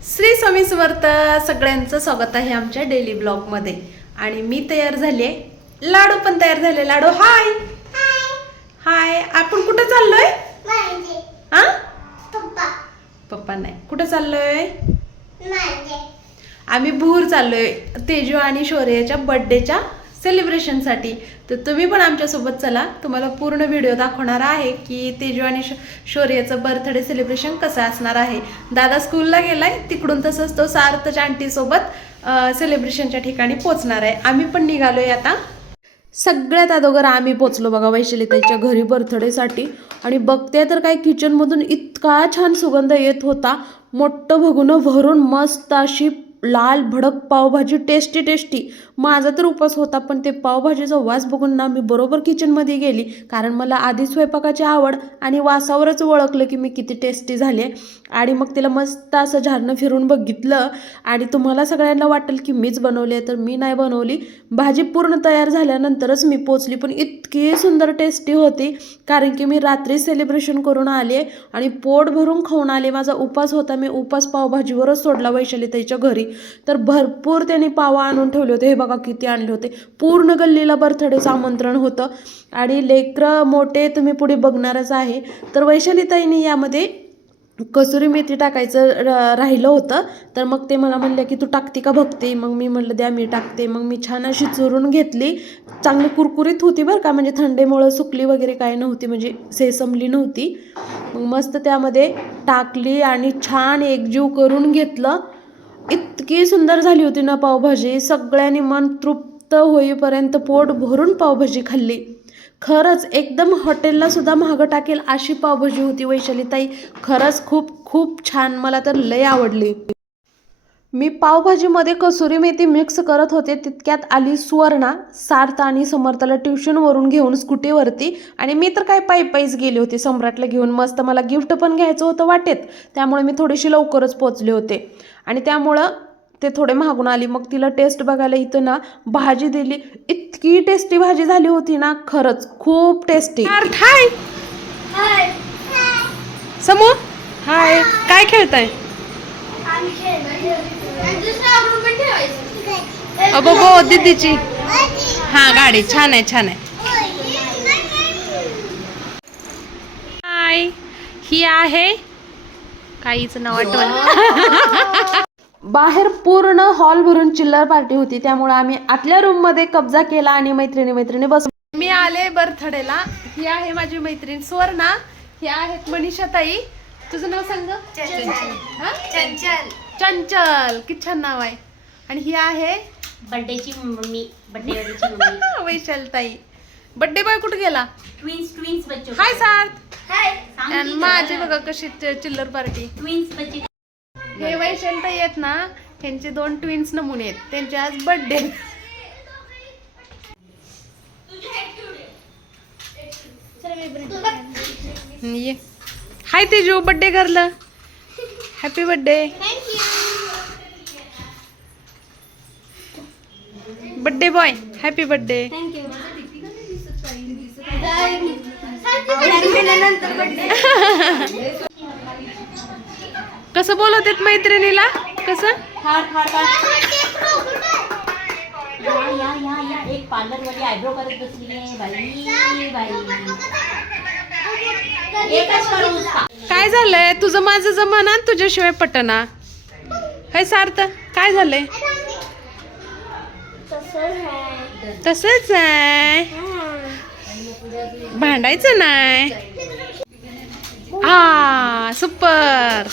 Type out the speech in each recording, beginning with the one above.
श्री स्वामी समर्थ सगळ्यांचं स्वागत आहे आमच्या डेली ब्लॉगमध्ये आणि मी तयार झाले लाडू पण तयार झाले. लाडू हाय हाय आपण कुठं चाललोय? हा पप्पा. पप्पा नाही. कुठं चाललोय? माझे आम्ही भूर चाललोय. तेजू आणि शौर्याच्या बर्थडेच्या सेलिब्रेशनसाठी तर तुम्ही पण आमच्यासोबत चला. तुम्हाला पूर्ण व्हिडिओ दाखवणार आहे की तेजू आणि श- शौर्याचं बर्थडे सेलिब्रेशन कसं असणार आहे. दादा स्कूलला गेलाय तिकडून तसंच तो सार्थच्या आंटीसोबत सेलिब्रेशनच्या ठिकाणी पोचणार आहे. आम्ही पण निघालोय आता. सगळ्यात अगोदर आम्ही पोचलो बघा वैशाली त्याच्या घरी बर्थडेसाठी आणि बघते तर काय किचनमधून इतका छान सुगंध येत होता. मोठं भगुनं भरून मस्त अशी लाल भडक पावभाजी टेस्टी टेस्टी माझा तर उपास होता पण ते पावभाजीचा वास बघून ना मी बरोबर किचनमध्ये गेली. कारण मला आधी स्वयंपाकाची आवड आणि वासावरच ओळखलं की मी किती टेस्टी झाले. आणि मग तिला मस्त असं झारणं फिरून बघितलं. आणि तुम्हाला सगळ्यांना वाटेल की मीच बनवली आहे तर मी नाही बनवली. भाजी पूर्ण तयार झाल्यानंतरच मी पोचली पण इतकी सुंदर टेस्टी होती. कारण की मी रात्री सेलिब्रेशन करून आले आणि पोट भरून खाऊन आले. माझा उपास होता मी उपास पावभाजीवरच सोडला वैशाली ताईच्या घरी. तर भरपूर त्यांनी पावा आणून ठेवले होते. हे बघा किती आणले होते. पूर्ण गल्लीला बर्थडेचं आमंत्रण होतं. आणि लेकरं मोठे तुम्ही पुढे बघणारच आहे. तर वैशालीताईनी यामध्ये कसुरी मेथी टाकायचं राहिलं होतं. तर मग ते मला म्हणले की तू टाकते का बघते? मग मी म्हणलं द्या मी टाकते. मग मी छान अशी चुरून घेतली. चांगली कुरकुरीत होती बरं का. म्हणजे थंडीमुळं सुकली वगैरे काय नव्हती. म्हणजे सेसमली नव्हती. मग मस्त त्यामध्ये टाकली आणि छान एकजीव करून घेतलं. इतकी सुंदर झाली होती ना पावभाजी. सगळ्यांनी मन तृप्त होईपर्यंत पोट भरून पावभाजी खाल्ली. खरंच एकदम हॉटेलला सुद्धा महागं टाकेल अशी पावभाजी होती वैशाली ताई खरंच खूप खूप छान. मला तर लय आवडली. मी पावभाजीमध्ये कसुरी मेथी मिक्स करत होते. तितक्यात आली सुवर्णा. सार्थ आणि समर्थला ट्युशनवरून घेऊन स्कूटीवरती आणि मी तर काय पायी पायीच गेले होते. सम्राटला घेऊन मस्त मला गिफ्ट पण घ्यायचं होतं वाटेत. त्यामुळे मी थोडीशी लवकरच पोचले होते. आणि त्यामुळं ते थोडे मागून आली. मग तिला टेस्ट बघायला इथं ना भाजी दिली. इतकी टेस्टी भाजी झाली होती ना. खरंच खूप टेस्टी हाय. हाय. समू हाय. काय खेळताय आम्ही खेळलो दुसरा रूम पण ठेवायचं अबो बो दीदीची. हा गाडी. छान आहे छान आहे. हाय ही आहे काहीच नाव आठवण बाहेर पूर्ण हॉल भरून चिल्लर पार्टी होती त्यामुळे आम्ही आतल्या रूममध्ये कब्जा केला आणि मैत्रिणी मैत्रिणी बस. मी आले बर्थडेला. ही आहे माझी मैत्रीण सुवर्णा. ही आहेत मनीषा ताई तुझं नाव सांग हा? चंचल. चंचल. किती छान नाव आहे. आणि ही आहे? बर्थडेची मम्मी. बर्थडेची मम्मी. वैशाल ताई बड्डे बॉय कुठे गेला? ट्विन्स ट्विन्स बच्चो. हाय सार्थ हाय. आणि माझी बघा कशी च- चिल्लर पार्टी. ट्विन्स बच्चे. हे वैशाल ताई आहेत ना त्यांचे दोन ट्विन्स नमुने आहेत. त्यांचे आज बर्थडे ये. Hi Teju birthday करलं happy birthday birthday boy happy birthday कसं बोलत आहेत मैत्रिणीला? कसं? या या या या. एक पार्लरमध्ये आयब्रो करत बसली बाई बाई. काय झालंय? तुझं माझं जमाना तुझ्याशिवाय पटना. हाय सार्थ काय झालंय? तसंच आहे. भांडायचं नाही. हा सुपर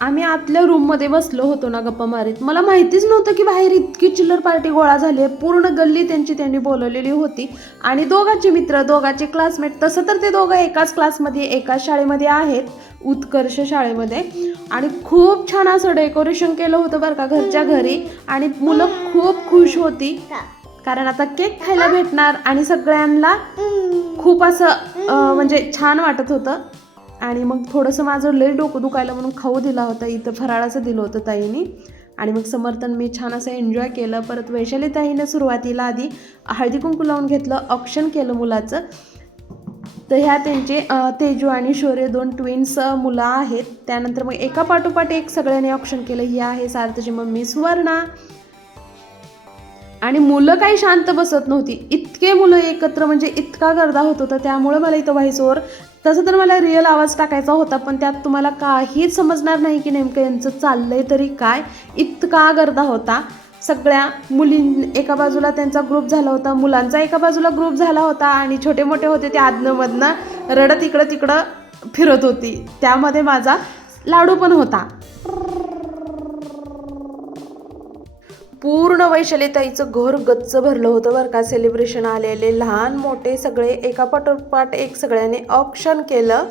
आम्ही आतल्या रूममध्ये बसलो होतो ना गप्पा मारीत. मला माहितीच नव्हतं की बाहेर इतकी चिल्लर पार्टी गोळा झाली आहे. पूर्ण गल्ली त्यांची त्यांनी बोलवलेली होती. आणि दोघांचे मित्र दोघांचे क्लासमेट तसं तर ते दोघं एकाच क्लासमध्ये एकाच शाळेमध्ये आहेत. उत्कर्ष शाळेमध्ये. आणि खूप छान असं डेकोरेशन केलं होतं बरं का घरच्या घरी. आणि मुलं खूप खुश होती. कारण आता केक खायला भेटणार आणि सगळ्यांना खूप असं म्हणजे छान वाटत होतं. आणि मग थोडंसं माझं लय डोकं दुखायला म्हणून खाऊ दिला होता इथं फराळाचं दिलं होतं ताईनी. आणि मग समर्थन मी छान असं एन्जॉय केलं. परत वैशाली ताईनं सुरुवातीला आधी हळदी कुंकू लावून घेतलं ऑप्शन केलं मुलाचं. तर ह्या त्यांचे तेजू आणि शौर्य दोन ट्विन्स मुलं आहेत. त्यानंतर मग एका पाठोपाठ एक सगळ्यांनी ऑप्शन केलं. ही आहे सार्थची मम्मी सुवर्णा. आणि मुलं काही शांत बसत नव्हती. इतके मुलं एकत्र म्हणजे इतका गर्दा होत होता. त्यामुळे मला इथं व्हायचोवर तसं तर मला रिअल आवाज टाकायचा होता पण त्यात तुम्हाला काहीच समजणार नाही की नेमकं यांचं चाललंय तरी काय. इतका गर्दा होता. सगळ्या मुलीं एका बाजूला त्यांचा ग्रुप झाला होता मुलांचा एका बाजूला ग्रुप झाला होता आणि छोटे मोठे होते ते आदनंमधनं रडत इकडं तिकडं फिरत होती. त्यामध्ये माझा लाडू पण होता. पूर्ण वैशालीताईचं घर गच्च भरलं होतं बरं का. सेलिब्रेशन आलेले लहान मोठे सगळे एका पाठोपाठ एक सगळ्यांनी ऑप्शन केलं.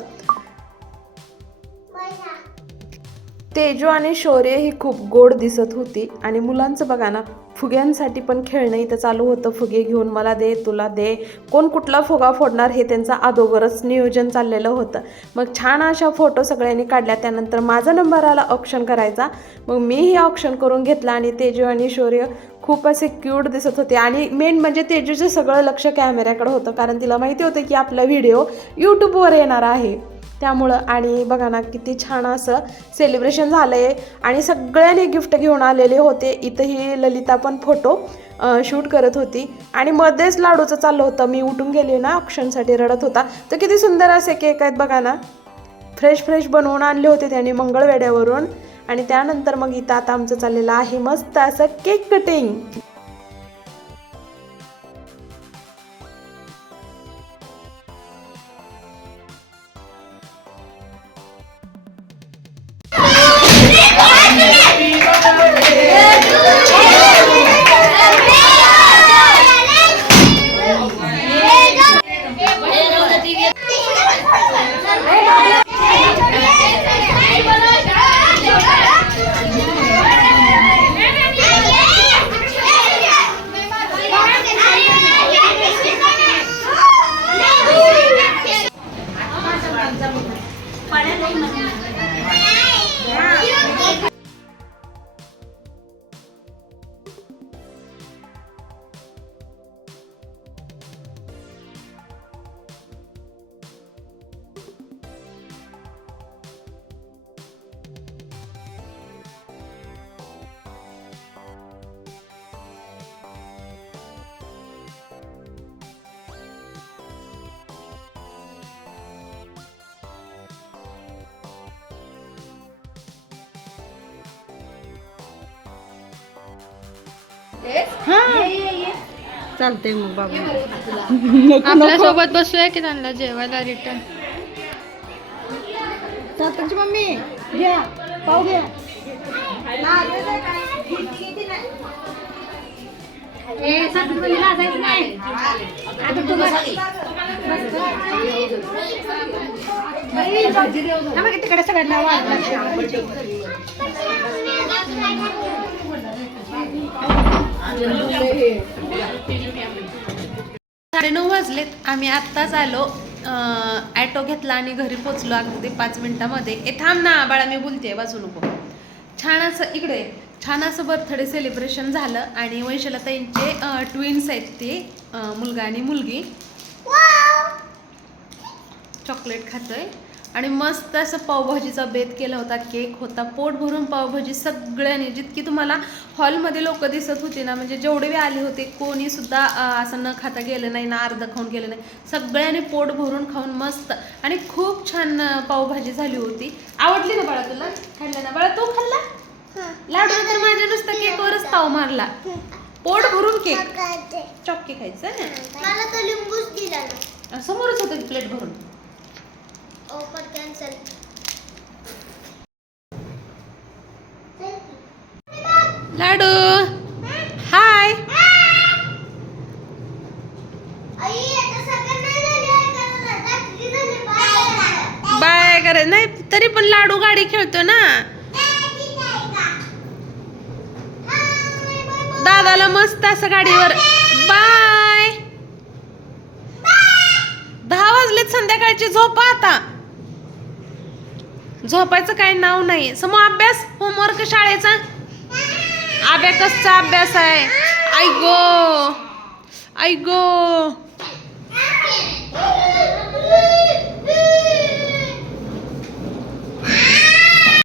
तेजू आणि शौर्य ही खूप गोड दिसत होती. आणि मुलांचं बघा ना फुग्यांसाठी पण खेळणं इथं चालू होतं. फुगे घेऊन मला दे तुला दे. कोण कुठला फुगा फोडणार हे त्यांचं अगोदरच नियोजन चाललेलं होतं. मग छान अशा फोटो सगळ्यांनी काढल्या. त्यानंतर माझा नंबर आला ऑप्शन करायचा. मग मीही ऑप्शन करून घेतला आणि तेजू आणि शौर्य खूप असे क्यूट दिसत होते. आणि मेन म्हणजे तेजूचं सगळं लक्ष कॅमेऱ्याकडे होतं. कारण तिला माहिती होतं की आपला व्हिडिओ यूट्यूबवर येणार आहे. त्यामुळं आणि बघा ना किती छान असं सेलिब्रेशन झालं आहे आणि सगळ्यांनी गिफ्ट घेऊन आलेले होते. इथंही ललिता पण फोटो शूट करत होती. आणि मध्येच लाडूचं चाललं होतं. मी उठून गेले ना ऑप्शनसाठी रडत होता. तर किती सुंदर असे केक आहेत बघा ना. फ्रेश फ्रेश बनवून आणले होते त्यांनी मंगळवेड्यावरून. आणि त्यानंतर मग इथं आता आमचं चाललेलं आहे मस्त असं केक कटिंग चालतंय मग बाबा. आपल्यासोबत बसूया की त्यांना जेवायला रिटर्न चालतंय मम्मी घ्या पाव घ्या. तिकडे सगळ्यांना साडेनऊ वाजलेत. आम्ही आत्ताच आलो ॲटो घेतला आणि घरी पोचलो अगदी पाच मिनिटामध्ये. ए थांब ना बाळा मी बोलते वाचू नको. छान असं इकडे छान असं बर्थडे सेलिब्रेशन झालं आणि वैशालताईंचे ट्विन्स आहेत ते मुलगा आणि मुलगी. चॉकलेट खातोय. आणि मस्त असं पावभाजीचा बेत केला होता केक होता पोट भरून पावभाजी सगळ्यांनी. जितकी तुम्हाला हॉलमध्ये लोक दिसत होती ना म्हणजे जेवढे बी आले होते कोणी सुद्धा असं न खाता गेलं नाही ना अर्ध खाऊन गेलं नाही. सगळ्यांनी पोट भरून खाऊन मस्त आणि खूप छान पावभाजी झाली होती. आवडली ना बाळा तुला? खाल्लं ना? बाळा तू खाल्ला? लाडू तर माझ्या नुसतं केकवरच ताव मारला. पोट भरून केक. चॉकी खायचं समोरच होतं प्लेट भरून. Offer cancel. Laddu. Hi. Bye. करे नाही तरी पण लाडू गाडी खेळतो ना. दादाला मस्त असं गाडीवर. बाय. दहा वाजलेत संध्याकाळची. झोपा आता. झोपायचं काय नाव नाही. समो अभ्यास होमवर्क शाळेचा? अभ्याकसचा अभ्यास आहे. I go! I go!